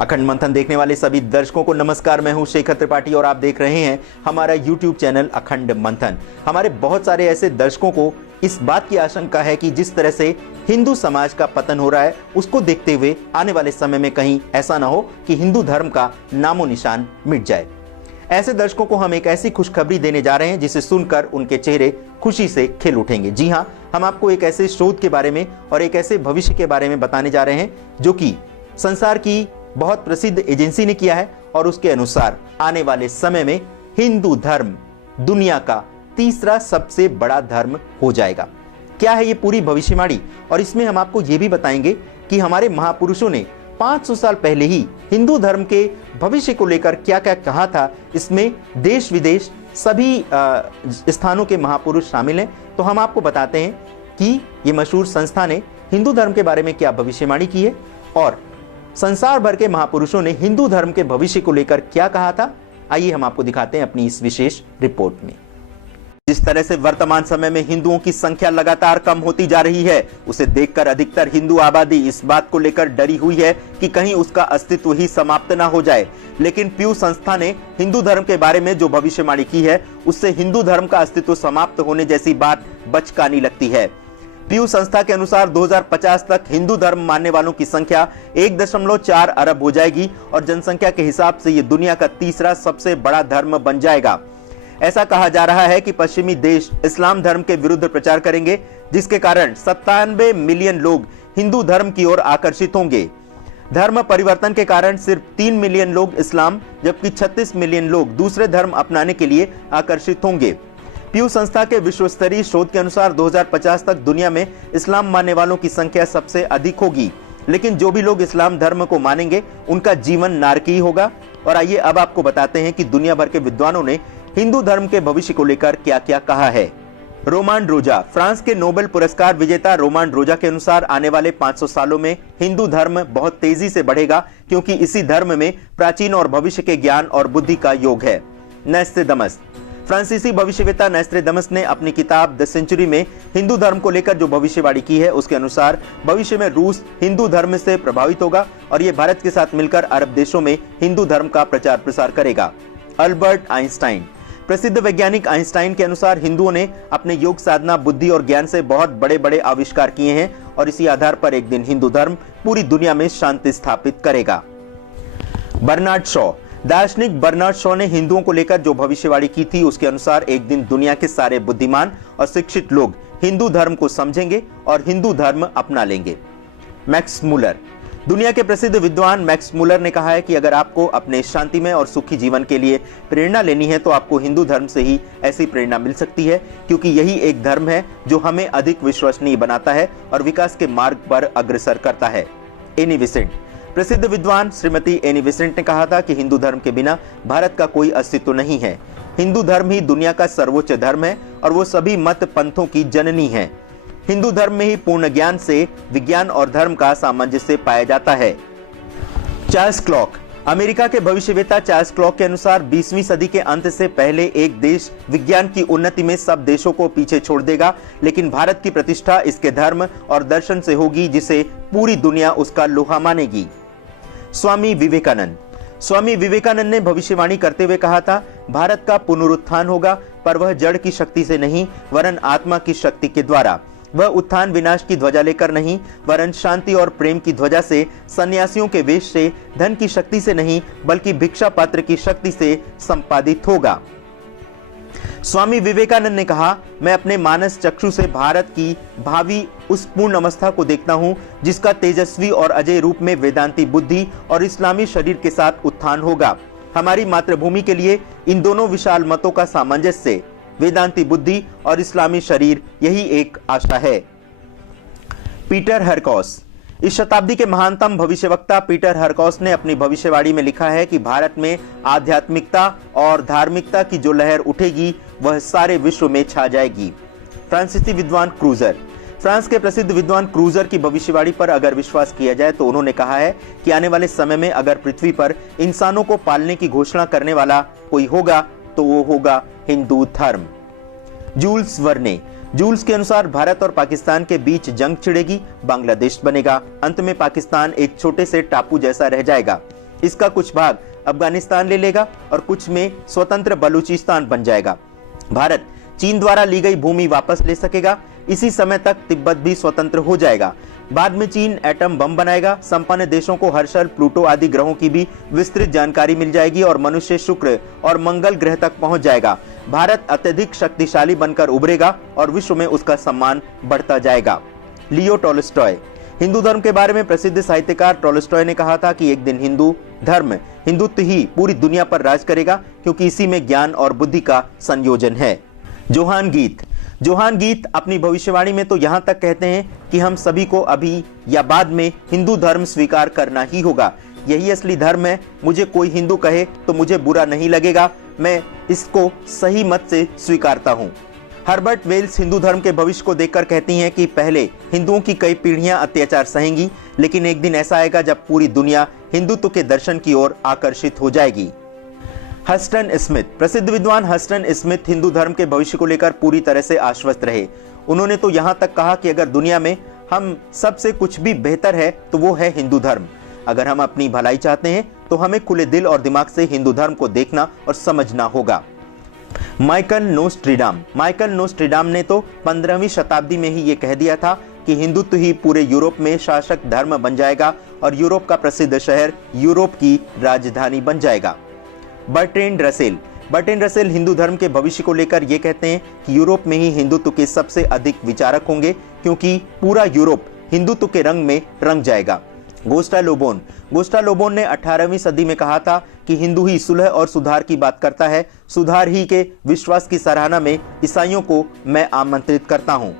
अखंड मंथन देखने वाले सभी दर्शकों को नमस्कार। मैं हूं शेखर त्रिपाठी और आप देख रहे हैं हमारा YouTube चैनल अखंड मंथन। हमारे बहुत सारे ऐसे दर्शकों को इस बात की आशंका है कि जिस तरह से हिंदू समाज का पतन हो रहा है, उसको देखते हुए आने वाले समय में कहीं ऐसा ना हो कि हिंदू धर्म का नामो निशान मिट जाए। ऐसे दर्शकों को हम एक ऐसी खुशखबरी देने जा रहे हैं जिसे सुनकर उनके चेहरे खुशी से खिल उठेंगे। जी हां, हम आपको एक ऐसे शोध के बारे में और एक ऐसे भविष्य के बारे में बताने जा रहे हैं जो कि संसार की बहुत प्रसिद्ध एजेंसी ने किया है और उसके अनुसार आने वाले समय में हिंदू धर्म दुनिया का तीसरा सबसे बड़ा धर्म हो जाएगा। क्या है ये पूरी भविष्यवाणी, और इसमें हम आपको ये भी बताएंगे कि हमारे महापुरुषों ने 500 साल पहले ही हिंदू धर्म के भविष्य को लेकर क्या क्या कहा था। इसमें देश विदेश सभी स्थानों के महापुरुष शामिल हैं। तो हम आपको बताते हैं कि ये मशहूर संस्था ने हिंदू धर्म के बारे में क्या भविष्यवाणी की है और संसार भर के महापुरुषों ने हिंदू धर्म के भविष्य को लेकर क्या कहा था। आइए हम आपको दिखाते हैं अपनी इस विशेष रिपोर्ट में। जिस तरह से वर्तमान समय में हिंदुओं की संख्या लगातार कम होती जा रही है, उसे देखकर अधिकतर हिंदू आबादी इस बात को लेकर डरी हुई है कि कहीं उसका अस्तित्व ही समाप्त ना हो जाए। लेकिन प्यू संस्था ने हिंदू धर्म के बारे में जो भविष्यवाणी की है, उससे हिंदू धर्म का अस्तित्व समाप्त होने जैसी बात बचकानी लगती है। प्यू संस्था के अनुसार 2050 तक हिंदू धर्म मानने वालों की संख्या 1.4 अरब हो जाएगी और जनसंख्या के हिसाब से ये दुनिया का तीसरा सबसे बड़ा धर्म बन जाएगा। ऐसा कहा जा रहा है कि पश्चिमी देश इस्लाम धर्म के विरुद्ध प्रचार करेंगे, जिसके कारण 97 मिलियन लोग हिंदू धर्म की ओर आकर्षित होंगे। धर्म परिवर्तन के कारण सिर्फ 3 मिलियन लोग इस्लाम जबकि 36 मिलियन लोग दूसरे धर्म अपनाने के लिए आकर्षित होंगे। प्यू संस्था के विश्व स्तरीय शोध के अनुसार 2050 तक दुनिया में इस्लाम मानने वालों की संख्या सबसे अधिक होगी। लेकिन जो भी लोग इस्लाम धर्म को मानेंगे उनका जीवन नारकीय होगा। और आइए अब आपको बताते हैं कि दुनिया भर के विद्वानों ने हिंदू धर्म के भविष्य को लेकर क्या क्या कहा है। रोमान रोजा, फ्रांस के नोबेल पुरस्कार विजेता रोमान रोजा के अनुसार आने वाले 500 सालों में हिंदू धर्म बहुत तेजी से बढ़ेगा, क्योंकि इसी धर्म में प्राचीन और भविष्य के ज्ञान और बुद्धि का योग है। नोस्ट्रेडमस, फ्रांसीसी भविष्यवेता नोस्ट्रेडमस ने अपनी किताब द सेंचुरी में हिंदू धर्म को लेकर जो भविष्यवाणी की है, उसके अनुसार भविष्य में रूस हिंदू धर्म से प्रभावित होगा और ये भारत के साथ मिलकर अरब देशों में हिंदू धर्म का प्रचार प्रसार करेगा। अल्बर्ट आइंस्टाइन, प्रसिद्ध वैज्ञानिक आइंस्टाइन के अनुसार हिंदुओं ने अपने योग साधना बुद्धि और ज्ञान से बहुत बड़े बड़े आविष्कार किए हैं और इसी आधार पर एक दिन हिंदू धर्म पूरी दुनिया में शांति स्थापित करेगा। बर्नार्ड शॉ, दार्शनिक बर्नार्ड शॉ ने हिंदुओं को लेकर जो भविष्यवाणी की थी, उसके अनुसार एक दिन दुनिया के सारे बुद्धिमान और शिक्षित लोग हिंदू धर्म को समझेंगे और हिंदू धर्म अपना लेंगे। मैक्स मुलर, दुनिया के प्रसिद्ध विद्वान मैक्स मुलर ने कहा है कि अगर आपको अपने शांतिमय और सुखी जीवन के लिए प्रेरणा लेनी है तो आपको हिंदू धर्म से ही ऐसी प्रेरणा मिल सकती है, क्योंकि यही एक धर्म है जो हमें अधिक विश्वसनीय बनाता है और विकास के मार्ग पर अग्रसर करता है। एनी बेसेंट, प्रसिद्ध विद्वान श्रीमती एनी बेसेंट ने कहा था कि हिंदू धर्म के बिना भारत का कोई अस्तित्व नहीं है। हिंदू धर्म ही दुनिया का सर्वोच्च धर्म है और वो सभी मत पंथों की जननी है। हिंदू धर्म में ही पूर्ण ज्ञान से विज्ञान और धर्म का सामंजस्य पाया जाता है। चार्ल्स क्लॉक, अमेरिका के भविष्यवेता चार्ल्स क्लॉक के अनुसार 20वीं सदी के अंत से पहले एक देश विज्ञान की उन्नति में सब देशों को पीछे छोड़ देगा, लेकिन भारत की प्रतिष्ठा इसके धर्म और दर्शन से होगी जिसे पूरी दुनिया उसका लोहा मानेगी। स्वामी विवेकानंद, स्वामी विवेकानंद ने भविष्यवाणी करते हुए कहा था, भारत का पुनरुत्थान होगा, पर वह जड़ की शक्ति से नहीं वरन आत्मा की शक्ति के द्वारा। वह उत्थान विनाश की ध्वजा लेकर नहीं वरन शांति और प्रेम की ध्वजा से, सन्यासियों के वेश से, धन की शक्ति से नहीं बल्कि भिक्षा पात्र की शक्ति से संपादित होगा। स्वामी विवेकानंद ने कहा, मैं अपने मानस चक्षु से भारत की भावी उस पूर्ण अवस्था को देखता हूं जिसका तेजस्वी और अजय रूप में वेदांती बुद्धि और इस्लामी शरीर के साथ उत्थान होगा। हमारी मातृभूमि के लिए इन दोनों विशाल मतों का सामंजस्य, वेदांती बुद्धि और इस्लामी शरीर, यही एक आशा है। पीटर हरकॉस, इस शताब्दी के महानतम भविष्यवक्ता पीटर हरकॉस ने अपनी भविष्यवाणी में लिखा है कि भारत में आध्यात्मिकता और धार्मिकता की जो लहर उठेगी वह सारे विश्व में छा जाएगी। फ्रांसीसी विद्वान क्रूजर, फ्रांस के प्रसिद्ध विद्वान क्रूजर की भविष्यवाणी पर अगर विश्वास किया जाए तो उन्होंने कहा है कि आने वाले समय में अगर पृथ्वी पर इंसानों को पालने की घोषणा करने वाला कोई होगा तो वो होगा हिंदू धर्म। जूल्स वर्ने, जूल्स के अनुसार भारत और पाकिस्तान के बीच जंग छिड़ेगी, बांग्लादेश बनेगा, अंत में पाकिस्तान एक छोटे से टापू जैसा रह जाएगा। इसका कुछ भाग अफगानिस्तान ले लेगा और कुछ में स्वतंत्र बलूचिस्तान बन जाएगा। भारत चीन द्वारा ली गई भूमि वापस ले सकेगा। इसी समय तक तिब्बत भी स्वतंत्र हो जाएगा। बाद में चीन एटम बम बनाएगा। संपन्न देशों को हर्षल, प्लूटो आदि ग्रहों की भी विस्तृत जानकारी मिल जाएगी और मनुष्य शुक्र और मंगल ग्रह तक पहुंच जाएगा। भारत अत्यधिक शक्तिशाली बनकर उभरेगा और विश्व में उसका सम्मान बढ़ता जाएगा। लियो टॉलस्टॉय। हिंदू धर्म के बारे में प्रसिद्ध साहित्यकार टॉलस्टॉय ने कहा था कि एक दिन हिंदुत्व ही पूरी दुनिया पर राज करेगा, क्योंकि इसी में ज्ञान और बुद्धि का संयोजन है। जोहान गीत अपनी भविष्यवाणी में तो यहां तक कहते हैं कि हम सभी को अभी या बाद में हिंदू धर्म स्वीकार करना ही होगा। यही असली धर्म है। मुझे कोई हिंदू कहे तो मुझे बुरा नहीं लगेगा, मैं इसको सही मत से स्वीकारता हूं। हर्बर्ट वेल्स हिंदू धर्म के भविष्य को देखकर कहती हैं कि पहले हिंदुओं की कई पीढ़ियां अत्याचार सहेंगी, लेकिन एक दिन ऐसा आएगा जब पूरी दुनिया हिंदुत्व के दर्शन की ओर आकर्षित हो जाएगी। हस्टन स्मिथ। प्रसिद्ध विद्वान हस्टन स्मिथ हिंदू धर्म के भविष्य को लेकर पूरी तरह से आश्वस्त रहे। उन्होंने तो यहां तक कहा कि अगर दुनिया में हम सबसे कुछ भी बेहतर है तो वो है हिंदू धर्म। अगर हम अपनी भलाई चाहते हैं तो हमें खुले दिल और दिमाग से हिंदू धर्म को देखना और समझना होगा। माइकल नोस्ट्रेडाम ने तो 15वीं शताब्दी में ही ये कह दिया था कि हिंदुत्व ही पूरे यूरोप में शासक धर्म बन जाएगा और यूरोप का प्रसिद्ध शहर यूरोप की राजधानी बन जाएगा। बर्ट्रैंड रसेल हिंदू धर्म के भविष्य को लेकर ये कहते हैं कि यूरोप में ही हिंदुत्व के सबसे अधिक विचारक होंगे, क्योंकि पूरा यूरोप हिंदुत्व के रंग में रंग जाएगा। गोस्टा लोबोन ने 18वीं सदी में कहा था कि हिंदू ही सुलह और सुधार की बात करता है। सुधार ही के विश्वास की सराहना में ईसाइयों को मैं आमंत्रित करता हूं।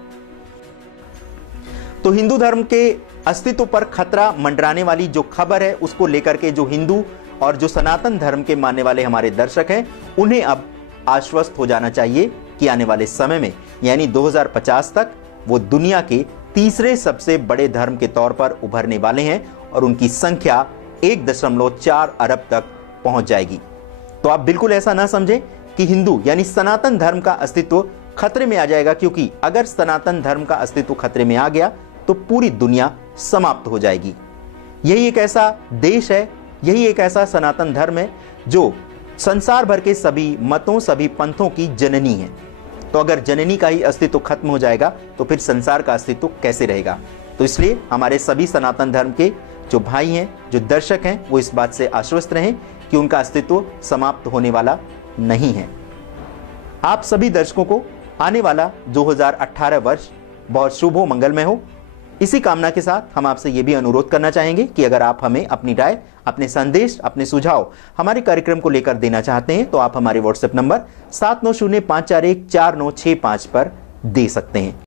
तो हिंदू धर्म के अस्तित्व पर खतरा मंडराने वाली जो खबर है, उसको लेकर के जो हिंदू और जो सनातन धर्म के मानने वाले हमारे दर्शक हैं, उन्हें अब आश्वस्त हो जाना चाहिए कि आने वाले समय में यानी 2050 तक वो दुनिया के तीसरे सबसे बड़े धर्म के तौर पर उभरने वाले हैं और उनकी संख्या 1.4 अरब तक पहुंच जाएगी। तो आप बिल्कुल ऐसा ना समझें कि हिंदू यानी सनातन धर्म का अस्तित्व खतरे में आ जाएगा, क्योंकि अगर सनातन धर्म का अस्तित्व खतरे में आ गया तो पूरी दुनिया समाप्त हो जाएगी। यही एक ऐसा देश है, यही एक ऐसा सनातन धर्म है जो संसार भर के सभी मतों, सभी पंथों की जननी है। तो अगर जननी का ही अस्तित्व खत्म हो जाएगा तो फिर संसार का अस्तित्व कैसे रहेगा। तो इसलिए हमारे सभी सनातन धर्म के जो भाई हैं, जो दर्शक हैं, वो इस बात से आश्वस्त रहें कि उनका अस्तित्व समाप्त होने वाला नहीं है। आप सभी दर्शकों को आने वाला 2018 वर्ष बहुत शुभ हो, मंगलमय हो। इसी कामना के साथ हम आपसे ये भी अनुरोध करना चाहेंगे कि अगर आप हमें अपनी राय, अपने संदेश, अपने सुझाव हमारे कार्यक्रम को लेकर देना चाहते हैं तो आप हमारे व्हाट्सएप नंबर 7905414965 पर दे सकते हैं।